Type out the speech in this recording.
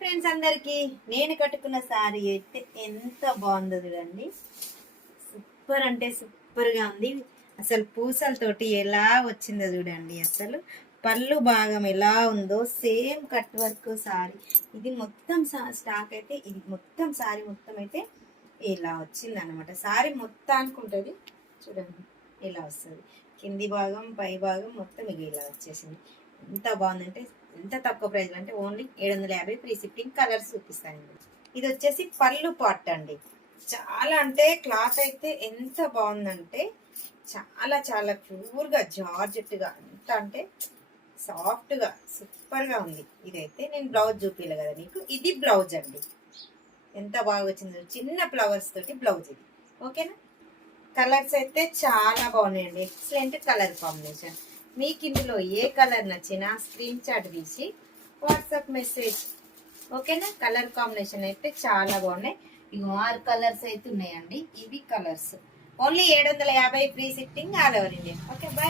Friends అందరికి నేను కట్టుకున్న సారీ అయితే ఎంత బాగుందో చూడండి. సూపర్ అంటే సూపర్ గా ఉంది. అసలు పూసలతోటి ఎలా వచ్చిందో చూడండి. అసలు పళ్ళు భాగం ఎలా ఉందో సేమ్ కట్ వర్క్ సారీ. ఇది మొత్తం స్టాక్ అయితే ఇది మొత్తం సారీ మొత్తం అయితే ఇలా వచ్చింది అనమాట. సారీ మొత్తానికి ఉంటుంది చూడండి, ఇలా వస్తుంది. కింది భాగం పై భాగం మొత్తం ఇది ఇలా వచ్చేసింది. ఎంత బాగుందంటే, ఎంత తక్కువ ప్రైస్ అంటే ఓన్లీ 750 ఫ్రీ షిప్పింగ్. కలర్స్ చూపిస్తాను. ఇది వచ్చేసి పళ్ళు పార్ట్ అండి. చాలా అంటే క్లాత్ అయితే ఎంత బాగుందంటే చాలా చాలా ప్యూర్గా జార్జెట్గా ఎంత అంటే సాఫ్ట్గా సూపర్గా ఉంది. ఇదైతే నేను బ్లౌజ్ చూపించలే కదా మీకు, ఇది బ్లౌజ్ అండి. ఎంత బాగా వచ్చిందో, చిన్న ఫ్లవర్స్ తోటి బ్లౌజ్ ఇది. ఓకేనా. కలర్స్ అయితే చాలా బాగున్నాయండి. Excellent colour combination. మీకు ఇందులో ఏ కలర్ నచ్చినా స్క్రీన్ షాట్ తీసి వాట్సాప్ మెసేజ్. ఓకేనా. కలర్ కాంబినేషన్ అయితే చాలా బాగున్నాయి. ఇవి 6 కలర్స్ అయితే ఉన్నాయండి. ఇవి colours only 750 free shipping all over India. Okay bye.